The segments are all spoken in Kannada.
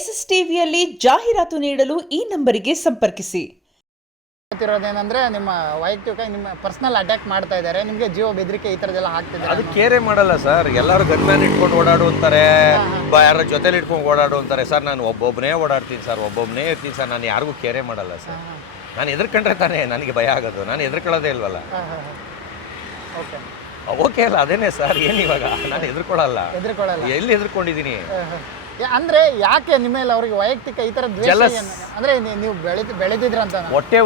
ಎಸ್ಎಸ್ಟಿವಿಯಲ್ಲಿ ಜಾಹೀರಾತು ನೀಡಲು ಈ ನಂಬರಿಗೆ ಸಂಪರ್ಕಿಸಿ. ಏನಂದ್ರೆ ನಿಮ್ಮ ವೈಯಕ್ತಿಕ ನಿಮ್ಮ ಪರ್ಸನಲ್ ಅಟ್ಯಾಕ್ ಮಾಡ್ತಾ ಇದ್ದಾರೆ, ನಿಮಗೆ ಜೀವ ಬೆದರಿಕೆ ಈ ಥರದ್ದೆಲ್ಲ ಹಾಕ್ತಿದ್ದಾರೆ. ಅದು ಕೇರೆ ಮಾಡಲ್ಲ ಸರ್. ಎಲ್ಲರೂ ಗನ್ಮ್ಯಾನ್ ಇಟ್ಕೊಂಡು ಓಡಾಡು ಅಂತಾರೆ, ಯಾರ ಜೊತೆಲಿ ಇಟ್ಕೊಂಡು ಓಡಾಡು ಅಂತಾರೆ. ಸರ್ ನಾನು ಒಬ್ಬೊಬ್ಬನೇ ಓಡಾಡ್ತೀನಿ ಸರ್, ಒಬ್ಬೊಬ್ಬನೇ ಇರ್ತೀನಿ ಸರ್. ನಾನು ಯಾರಿಗೂ ಕೇರೆ ಮಾಡಲ್ಲ ಸರ್. ನಾನು ಎದುರ್ಕೊಂಡ್ರೆ ತಾನೇ ನನಗೆ ಭಯ ಆಗೋದು. ನಾನು ಎದುರ್ಕೊಳ್ಳೋದೇ ಇಲ್ವಲ್ಲ. ಓಕೆ ಅಲ್ಲ, ಅದೇನೇ ಸರ್. ಏನು ಇವಾಗ ನಾನು ಎದುರ್ಕೊಳ್ಳಲ್ಲ. ಎಲ್ಲಿ ಎದುರ್ಕೊಂಡಿದ್ದೀನಿ ಅಂದ್ರೆ ಯಾಕೆ ನಿಮ್ಮ ಮೇಲೆ ಅವ್ರಿಗೆ ವೈಯಕ್ತಿಕ ಈ ತರ ದ್ವೇಷ ಅಂದ್ರೆ ನೀವು ಬೆಳೆದಿದ್ರ ಅಂತ? ಹೊಟ್ಟೆ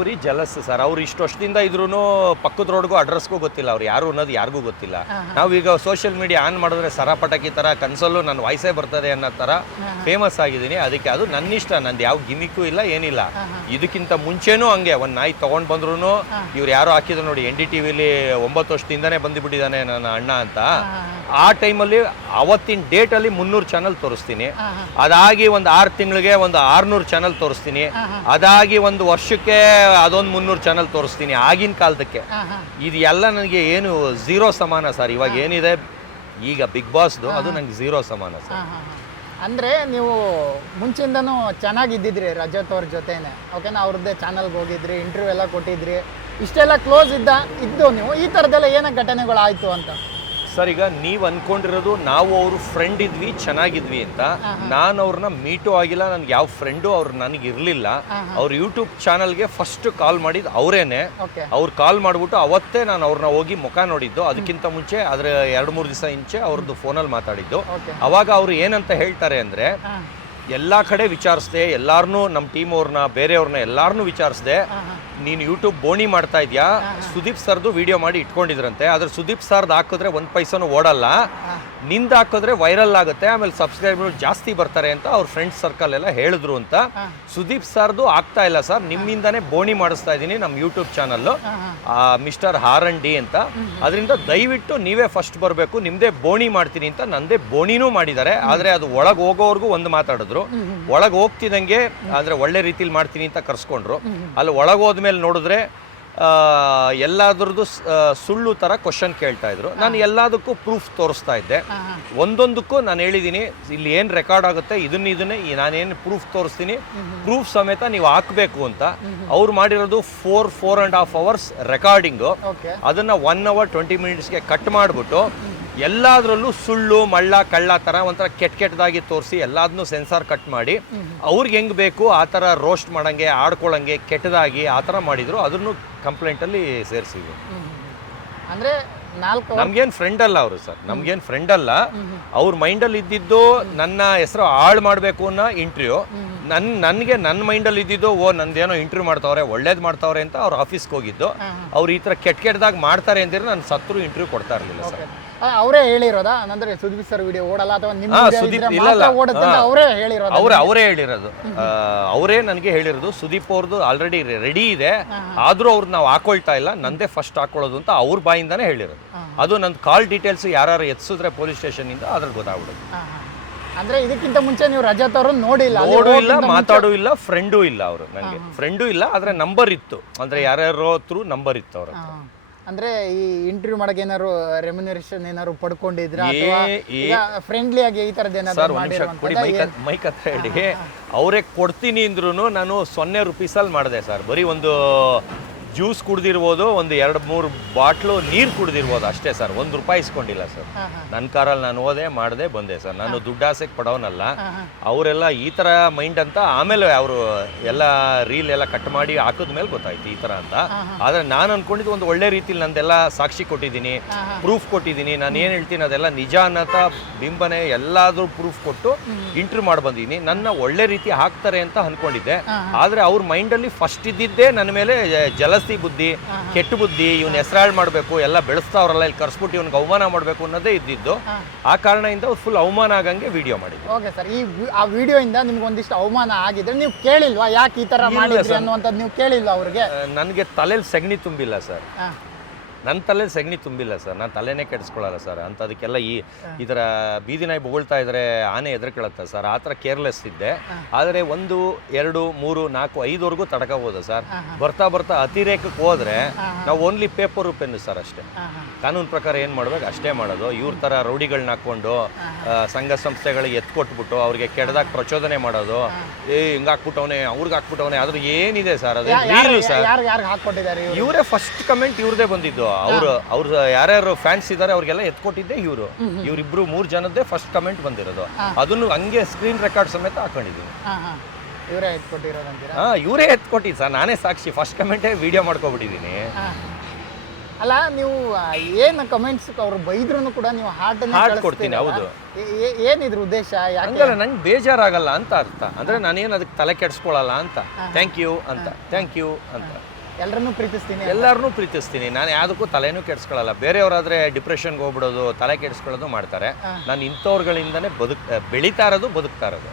ಉರಿ ಜಲಸ್ ಸರ್. ಅವ್ರು ಇಷ್ಟು ವರ್ಷದಿಂದ ಇದ್ರೂ ಪಕ್ಕದ ರೋಡ್ಗೂ ಅಡ್ರೆಸ್ಗೂ ಗೊತ್ತಿಲ್ಲ, ಅವ್ರು ಯಾರು ಅನ್ನೋದು ಯಾರಿಗೂ ಗೊತ್ತಿಲ್ಲ. ನಾವೀಗ ಸೋಷಿಯಲ್ ಮೀಡಿಯಾ ಆನ್ ಮಾಡಿದ್ರೆ ಸರಾಪಟಕಿ ತರ ಕನ್ಸಲ್ಲೂ ನನ್ನ ವಾಯ್ಸೇ ಬರ್ತದೆ ಅನ್ನೋ ತರ ಫೇಮಸ್ ಆಗಿದ್ದೀನಿ. ಅದಕ್ಕೆ ಅದು ನನ್ನ ಇಷ್ಟ, ನಂದು ಯಾವ ಗಿಮಿಕ್ಕೂ ಇಲ್ಲ, ಏನಿಲ್ಲ. ಇದಕ್ಕಿಂತ ಮುಂಚೆನೂ ಹಂಗೆ ಒಂದು ನಾಯಿ ತಗೊಂಡ್ ಬಂದ್ರು ಇವ್ರು ಯಾರು ಹಾಕಿದ್ರು ನೋಡಿ, NDTVಲಿ 9 ವರ್ಷದಿಂದಾನೇ ಬಂದುಬಿಟ್ಟಿದ್ದಾನೆ ನನ್ನ ಅಣ್ಣ ಅಂತ. ಆ ಟೈಮಲ್ಲಿ ಅವತ್ತಿನ ಡೇಟಲ್ಲಿ 300 ಚಾನಲ್ ತೋರಿಸ್ತೀನಿ. ಅದಾಗಿ ಒಂದು 6 ತಿಂಗಳಿಗೆ ಒಂದು 600 ಚಾನಲ್ ತೋರಿಸ್ತೀನಿ. ಅದಾಗಿ ಒಂದು ವರ್ಷಕ್ಕೆ ಅದೊಂದು 300 ಚಾನಲ್ ತೋರಿಸ್ತೀನಿ. ಆಗಿನ ಕಾಲದಕ್ಕೆ ಇದು ಎಲ್ಲ ನನಗೆ ಏನು ಝೀರೋ ಸಮಾನ ಸರ್. ಇವಾಗ ಏನಿದೆ ಈಗ ಬಿಗ್ ಬಾಸ್ದು, ಅದು ನಂಗೆ ಝೀರೋ ಸಮಾನ ಸರ್. ಅಂದ್ರೆ ನೀವು ಮುಂಚಿಂದನೂ ಚೆನ್ನಾಗಿದ್ದಿದ್ರಿ ರಜತ್ ಅವ್ರ ಜೊತೆನೆ, ಓಕೆನಾ? ಅವ್ರದ್ದೇ ಚಾನಲ್ಗೆ ಹೋಗಿದ್ರಿ, ಇಂಟರ್ವ್ಯೂ ಎಲ್ಲ ಕೊಟ್ಟಿದ್ರಿ, ಇಷ್ಟೆಲ್ಲ ಕ್ಲೋಸ್ ಇದ್ದು ನೀವು ಈ ಥರದ್ದೆಲ್ಲ ಏನ ಘಟನೆಗಳು ಆಯ್ತು ಅಂತ? ಸರ್, ಈಗ ನೀವು ಅನ್ಕೊಂಡಿರೋದು ನಾವು ಅವರು ಫ್ರೆಂಡ್ ಇದ್ವಿ, ಚೆನ್ನಾಗಿದ್ವಿ ಅಂತ. ನಾನು ಅವ್ರನ್ನ ಮೀಟು ಆಗಿಲ್ಲ, ನನ್ಗೆ ಯಾವ ಫ್ರೆಂಡು ಅವ್ರು ನನಗೆ ಇರಲಿಲ್ಲ. ಅವ್ರ ಯೂಟ್ಯೂಬ್ ಚಾನಲ್ಗೆ ಫಸ್ಟ್ ಕಾಲ್ ಮಾಡಿದ್ದು ಅವರೇನೆ. ಅವ್ರು ಕಾಲ್ ಮಾಡಿಬಿಟ್ಟು ಅವತ್ತೇ ನಾನು ಅವ್ರನ್ನ ಹೋಗಿ ಮುಖ ನೋಡಿದ್ದು. ಅದಕ್ಕಿಂತ ಮುಂಚೆ ಅದ್ರ 2-3 ದಿವಸ ಮುಂಚೆ ಅವ್ರದ್ದು ಫೋನಲ್ಲಿ ಮಾತಾಡಿದ್ದು. ಅವಾಗ ಅವ್ರು ಏನಂತ ಹೇಳ್ತಾರೆ ಅಂದರೆ, ಎಲ್ಲ ಕಡೆ ವಿಚಾರಿಸ್ದೆ, ಎಲ್ಲಾರನ್ನೂ ನಮ್ಮ ಟೀಮ್ ಅವ್ರನ್ನ, ಬೇರೆಯವ್ರನ್ನ ಎಲ್ಲಾರನ್ನೂ ವಿಚಾರಿಸ್ದೆ. ನೀನು ಯೂಟ್ಯೂಬ್ ಬೋಣಿ ಮಾಡ್ತಾ ಇದೆಯಾ, ಸುದೀಪ್ ಸರ್ದು ವಿಡಿಯೋ ಮಾಡಿ ಇಟ್ಕೊಂಡಿದ್ರಂತೆ. ಆದ್ರೆ ಸುದೀಪ್ ಸರ್ದು ಹಾಕಿದ್ರೆ 1 ಪೈಸನೂ ಓಡಲ್ಲ, ನಿಂದು ಹಾಕಿದ್ರೆ ವೈರಲ್ ಆಗುತ್ತೆ, ಆಮೇಲೆ ಸಬ್ಸ್ಕ್ರೈಬರ್ ಜಾಸ್ತಿ ಬರ್ತಾರೆ ಅಂತ ಅವ್ರ ಫ್ರೆಂಡ್ಸ್ ಸರ್ಕಲ್ ಎಲ್ಲ ಹೇಳಿದ್ರು ಅಂತ. ಸುದೀಪ್ ಸರ್ದು ಆಗ್ತಾ ಇಲ್ಲ ಸರ್, ನಿಮ್ಮಿಂದಾನೇ ಬೋಣಿ ಮಾಡಿಸ್ತಾ ಇದ್ದೀನಿ ನಮ್ಮ ಯೂಟ್ಯೂಬ್ ಚಾನಲ್ಲು, ಮಿಸ್ಟರ್ ಹಾರಂಡಿ ಅಂತ. ಅದರಿಂದ ದಯವಿಟ್ಟು ನೀವೇ ಫಸ್ಟ್ ಬರಬೇಕು, ನಿಮ್ಮದೇ ಬೋಣಿ ಮಾಡ್ತೀನಿ ಅಂತ. ನಂದೇ ಬೋಣಿನೂ ಮಾಡಿದ್ದಾರೆ. ಆದರೆ ಅದು ಒಳಗೆ ಹೋಗೋವರೆಗೂ ಒಂದು ಮಾತಾಡಿದ್ರು, ಒಳಗೆ ಹೋಗ್ತಿದ್ದಂಗೆ ಅಂದರೆ ಒಳ್ಳೆ ರೀತಿಲಿ ಮಾಡ್ತೀನಿ ಅಂತ ಕರ್ಸ್ಕೊಂಡ್ರು. ಅಲ್ಲಿ ಒಳಗೆ ಹೋದ್ಮೇಲೆ ನೋಡಿದ್ರೆ ಎಲ್ಲಾದ್ರದ್ದು ಸುಳ್ಳು ಥರ ಕ್ವಶನ್ ಕೇಳ್ತಾ ಇದ್ರು. ನಾನು ಎಲ್ಲದಕ್ಕೂ ಪ್ರೂಫ್ ತೋರಿಸ್ತಾ ಇದ್ದೆ. ಒಂದೊಂದಕ್ಕೂ ನಾನು ಹೇಳಿದ್ದೀನಿ, ಇಲ್ಲಿ ಏನು ರೆಕಾರ್ಡ್ ಆಗುತ್ತೆ ಇದನ್ನೇ ನಾನೇನು ಪ್ರೂಫ್ ತೋರಿಸ್ತೀನಿ, ಪ್ರೂಫ್ ಸಮೇತ ನೀವು ಹಾಕಬೇಕು ಅಂತ. ಅವ್ರು ಮಾಡಿರೋದು 4.5 hours ರೆಕಾರ್ಡಿಂಗು. ಅದನ್ನು 1 hour 20 minutesಗೆ ಕಟ್ ಮಾಡಿಬಿಟ್ಟು ಎಲ್ಲದರಲ್ಲೂ ಸುಳ್ಳು ಮಳ್ಳ ಕಳ್ಳ ಥರ ಒಂಥರ ಕೆಟ್ಟದಾಗಿ ತೋರಿಸಿ ಎಲ್ಲದನ್ನೂ ಸೆನ್ಸಾರ್ ಕಟ್ ಮಾಡಿ ಅವ್ರಿಗೆ ಹೆಂಗೆ ಬೇಕು ಆ ಥರ ರೋಸ್ಟ್ ಮಾಡಂಗೆ, ಆಡ್ಕೊಳ್ಳಂಗೆ, ಕೆಟ್ಟದಾಗಿ ಆ ಥರ ಮಾಡಿದ್ರು. ಅದನ್ನು ಕಂಪ್ಲೇಂಟಲ್ಲಿ ಸೇರಿಸಿದ್ವಿ. ಅಂದರೆ ನಮ್ಗೇನು ಫ್ರೆಂಡ್ ಅಲ್ಲ ಅವರು ಸರ್, ನಮ್ಗೇನು ಫ್ರೆಂಡ್ ಅಲ್ಲ. ಅವ್ರ ಮೈಂಡಲ್ಲಿ ಇದ್ದಿದ್ದು ನನ್ನ ಹೆಸರು ಹಾಳು ಮಾಡಬೇಕು ಅನ್ನೋ ಇಂಟರ್ವ್ಯೂ. ನನಗೆ ನನ್ನ ಮೈಂಡಲ್ಲಿ ಇದ್ದಿದ್ದು, ನಂದೇನೋ ಇಂಟರ್ವ್ಯೂ ಮಾಡ್ತಾವ್ರೆ, ಒಳ್ಳೇದು ಮಾಡ್ತಾವ್ರೆ ಅಂತ ಅವ್ರ ಆಫೀಸ್ಗೆ ಹೋಗಿದ್ದು. ಅವ್ರು ಈ ಥರ ಕೆಟ್ಟದಾಗಿ ಮಾಡ್ತಾರೆ ಅಂದಿದ್ರೆ ನಾನು ಸತ್ರು ಇಂಟರ್ವ್ಯೂ ಕೊಡ್ತಾ ಇರಲಿಲ್ಲ ಸರ್. ಅವರೇ ಹೇಳಿರೋದಾ? ಅಂದ್ರೆ ಸುದೀಪ್ ಸರ್ ವಿಡಿಯೋ ಓಡಲ್ಲ ಅಥವಾ ಅವರೇ ಹೇಳಿರೋದು, ಅವರೇ ನನಗೆ ಹೇಳಿರೋದು. ಸುದೀಪ್ ಅವ್ರದ್ದು ಆಲ್ರೆಡಿ ರೆಡಿ ಇದೆ, ಆದ್ರೂ ಅವ್ರದ್ದು ನಾವು ಹಾಕೊಳ್ತಾ ಇಲ್ಲ, ನಂದೇ ಫಸ್ಟ್ ಹಾಕೊಳ್ಳೋದು ಅಂತ ಅವ್ರ ಬಾಯಿಂದಾನೇ ಹೇಳಿರೋದು. ಅದು ನನ್ನ ಕಾಲ್ ಡೀಟೇಲ್ಸ್ ಯಾರು ಎತ್ಸಿದ್ರೆ ಪೊಲೀಸ್ ಸ್ಟೇಷನ್ ಇಂದ ಅದ್ರಲ್ಲಿ ಗೊತ್ತಾಗ್ಬಿಡೋದು. ಅಂದ್ರೆ ಇದಕ್ಕಿಂತ ಮುಂಚೆ ನೀವು ರಜತ್ ಅವರು ನೋಡಿಲ್ಲ, ಮಾತಾಡೂ ಇಲ್ಲ, ಫ್ರೆಂಡೂ ಇಲ್ಲ. ಅವರು ನನಗೆ ಫ್ರೆಂಡೂ ಇಲ್ಲ, ಆದ್ರೆ ನಂಬರ್ ಇತ್ತು. ಅಂದ್ರೆ ಯಾರ್ಯಾರೋ ಥ್ರೂ ನಂಬರ್ ಇತ್ತು ಅವ್ರ. ಅಂದ್ರೆ ಈ ಇಂಟರ್ವ್ಯೂ ಮಾಡಕ್ಕೆ ಏನಾದ್ರು ರೆಮ್ಯುನರೇಷನ್ ಏನಾದ್ರು ಪಡ್ಕೊಂಡಿದ್ರ ಅಥವಾ ಫ್ರೆಂಡ್ಲಿ ಆಗಿ ಈ ತರದ್ದು ಏನಾದ್ರು ಮಾಡಿರೋ? ಮೈಕ್ ಹತ್ರ ಹೇಳಿ, ಅವರೇ ಕೊಡ್ತೀನಿ ಅಂದ್ರೂ ನಾನು 0 ರೂಪೀಸಲ್ಲಿ ಮಾಡಿದೆ ಸರ್. ಬರೀ ಒಂದು ಜ್ಯೂಸ್ ಕುಡ್ದಿರ್ಬೋದು, ಒಂದು 2-3 ಬಾಟ್ಲು ನೀರು ಕುಡ್ದಿರ್ಬೋದು ಅಷ್ಟೇ ಸರ್. 1 ರೂಪಾಯಿ ಇಸ್ಕೊಂಡಿಲ್ಲ ಸರ್. ನನ್ನ ಕಾರಲ್ಲಿ ನಾನು ಹೋದೆ, ಮಾಡಿದೆ, ಬಂದೆ ಸರ್. ನಾನು ದುಡ್ಡಾಸೆಗೆ ಪಡೋನಲ್ಲ. ಅವರೆಲ್ಲ ಈ ಥರ ಮೈಂಡ್ ಅಂತ ಆಮೇಲೆ ಅವರು ಎಲ್ಲ ರೀಲ್ ಎಲ್ಲ ಕಟ್ ಮಾಡಿ ಹಾಕಿದ್ಮೇಲೆ ಗೊತ್ತಾಯ್ತು ಈ ಥರ ಅಂತ. ಆದರೆ ನಾನು ಅಂದ್ಕೊಂಡಿದ್ದು ಒಂದು ಒಳ್ಳೆ ರೀತಿಲಿ ನಂದೆಲ್ಲ ಸಾಕ್ಷಿ ಕೊಟ್ಟಿದ್ದೀನಿ, ಪ್ರೂಫ್ ಕೊಟ್ಟಿದ್ದೀನಿ. ನಾನು ಏನು ಹೇಳ್ತೀನಿ ಅದೆಲ್ಲ ನಿಜ ಅನ್ನತ ಬಿಂಬನೆ ಎಲ್ಲಾದ್ರೂ ಪ್ರೂಫ್ ಕೊಟ್ಟು ಇಂಟರ್ವ್ಯೂ ಮಾಡಿ ಬಂದಿದ್ದೀನಿ. ನನ್ನ ಒಳ್ಳೆ ರೀತಿ ಹಾಕ್ತಾರೆ ಅಂತ ಅಂದ್ಕೊಂಡಿದ್ದೆ. ಆದರೆ ಅವ್ರ ಮೈಂಡಲ್ಲಿ ಫಸ್ಟ್ ಇದ್ದಿದ್ದೇ ನನ್ನ ಮೇಲೆ ಜಲಸಿ ಬುದ್ಧಿ, ಕೆಟ್ಟ ಬುದ್ಧಿ, ಇವ್ನ ಹೆಸರಾಳು ಮಾಡಬೇಕು, ಎಲ್ಲ ಬೆಳೆಸ್ತಾವ್ರಲ್ಲ, ಇಲ್ಲಿ ಕರ್ಸ್ಬಿಟ್ಟು ಇವ್ನಿಗೆ ಅವಮಾನ ಮಾಡಬೇಕು ಅನ್ನೋದೇ ಇದ್ದಿದ್ದು. ಆ ಕಾರಣದಿಂದ ಅವ್ರು ಫುಲ್ ಅವಮಾನ ಆಗಂಗೆ ವಿಡಿಯೋ ಮಾಡಿದ್ರು. ಓಕೆ ಸರ್, ಆ ವಿಡಿಯೋ ಇಂದ ನಿಮ್ಗೆ ಒಂದಿಷ್ಟು ಅವಮಾನ ಆಗಿದ್ರೆ ನೀವು ಕೇಳಿಲ್ವಾ? ಯಾಕೆ ಈ ತರ ಮಾಡಿದ್ರಿ ಅನ್ನುವಂಥದ್ದು ನೀವು ಕೇಳಿಲ್ವಾ ಅವ್ರಿಗೆ? ನನಗೆ ತಲೆಯಲ್ಲಿ ಸೆಗಣಿ ತುಂಬಿಲ್ಲ ಸರ್. ನನ್ನ ತಲೆ ಸೆಗಣಿ ತುಂಬಿಲ್ಲ ಸರ್, ನಾನು ತಲೆನೇ ಕೆಡಿಸ್ಕೊಳ್ಳಲ್ಲ ಸರ್. ಅಂಥದಕ್ಕೆಲ್ಲ ಈ ಥರ ಬೀದಿ ನಾಯಿ ಬೊಗಳ್ತಾ ಇದ್ರೆ ಆನೆ ಎದುರ್ಕೊಳ್ಳುತ್ತೆ ಸರ್, ಆ ಥರ ಕೇರ್ಲೆಸ್ ಇದ್ದೆ. ಆದರೆ 1, 2, 3, 4, 5ವರೆಗೂ ತಡ್ಕೋಬೋದು ಸರ್. ಬರ್ತಾ ಬರ್ತಾ ಅತಿರೇಕಕ್ಕೆ ಹೋದರೆ ನಾವು ಓನ್ಲಿ ಪೇಪರು ಪೆನ್ನು ಸರ್ ಅಷ್ಟೇ. ಕಾನೂನು ಪ್ರಕಾರ ಏನು ಮಾಡ್ಬೇಕು ಅಷ್ಟೇ ಮಾಡೋದು. ಇವ್ರ ಥರ ರೌಡಿಗಳನ್ನ ಹಾಕ್ಕೊಂಡು ಸಂಘ ಸಂಸ್ಥೆಗಳಿಗೆ ಎತ್ಕೊಟ್ಬಿಟ್ಟು ಅವ್ರಿಗೆ ಕೆಡ್ದಾಗ ಪ್ರಚೋದನೆ ಮಾಡೋದು, ಹಿಂಗಾಕ್ಬಿಟ್ಟವನೆ ಅವ್ರಿಗೆ ಹಾಕ್ಬಿಟ್ಟವನೆ, ಅದ್ರ ಏನಿದೆ ಸರ್ ಅದು ರೀಲು ಸರ್. ಯಾರಿಗೆ ಹಾಕ್ಕೊಟ್ಟಿದ್ದಾರೆ ಇವರೇ ಫಸ್ಟ್ ಕಮೆಂಟ್ ಇವ್ರದೇ ಬಂದಿದ್ದು. ಅವ್ರ ಯಾರ್ಯಾರು ಫ್ಯಾನ್ಸ್ ಇದ್ದಾರೆ ಅವ್ರಿಗೆಲ್ಲ ಎತ್ಕೊಟ್ಟಿದ್ದೆ ಇವರಿಬ್ರು 3 ಜನದ್ದೇ ಫಸ್ಟ್ ಕಮೆಂಟ್ ಬಂದಿರೋದು. ಅದನ್ನು ಹಂಗೆ ಸ್ಕ್ರೀನ್ ರೆಕಾರ್ಡ್ ಸಮೇತ ಹಾಕೊಂಡಿದ್ದೀನಿ. ಇವರೇ ಎತ್ಕೊಟ್ಟಿರೋದಂತೀರಾ? ಇವರೇ ಎತ್ಕೊಟ್ಟಿದ್ದು ಸರ್, ನಾನೇ ಸಾಕ್ಷಿ. First ಕಮೆಂಟೇ video ಮಾಡ್ಕೊಬಿಟ್ಟಿದ್ದೀನಿ. ಅಲ್ಲ, ನೀವು ಏನು ಕಮೆಂಟ್ಸ್ ಅವ್ರು ಬೈದ್ರೂ ಕೂಡ ನೀವು ಹಾರ್ಟ್ ಕೊಡ್ತೀನಿ. ಹೌದು, ಏನಿದ್ರ ಉದ್ದೇಶ? ಹಂಗಲ್ಲ, ನಂಗೆ ಬೇಜಾರಾಗಲ್ಲ ಅಂತ ಅರ್ಥ. ಅಂದ್ರೆ ನಾನೇನು ಅದಕ್ಕೆ ತಲೆ ಕೆಡಿಸ್ಕೊಳ್ಳಲ್ಲ ಅಂತ. ಥ್ಯಾಂಕ್ ಯು ಅಂತ ಎಲ್ಲರನ್ನೂ ಪ್ರೀತಿಸ್ತೀನಿ, ಎಲ್ಲರನ್ನೂ ಪ್ರೀತಿಸ್ತೀನಿ. ನಾನು ಯಾವುದಕ್ಕೂ ತಲೆನೂ ಕೆಡಿಸ್ಕೊಳ್ಳಲ್ಲ. ಬೇರೆಯವರಾದ್ರೆ ಡಿಪ್ರೆಷನ್ಗೆ ಹೋಗ್ಬಿಡೋದು, ತಲೆ ಕೆಡಿಸ್ಕೊಳ್ಳೋದು ಮಾಡ್ತಾರೆ. ನಾನು ಇಂಥವ್ರುಗಳಿಂದನೇ ಬೆಳೀತಾ ಇರೋದು, ಬದುಕ್ತಾ ಇರೋದು.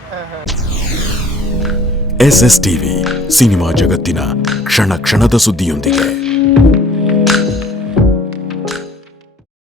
SS TV ಸಿನಿಮಾ ಜಗತ್ತಿನ ಕ್ಷಣ ಕ್ಷಣದ ಸುದ್ದಿಯೊಂದಿಗೆ.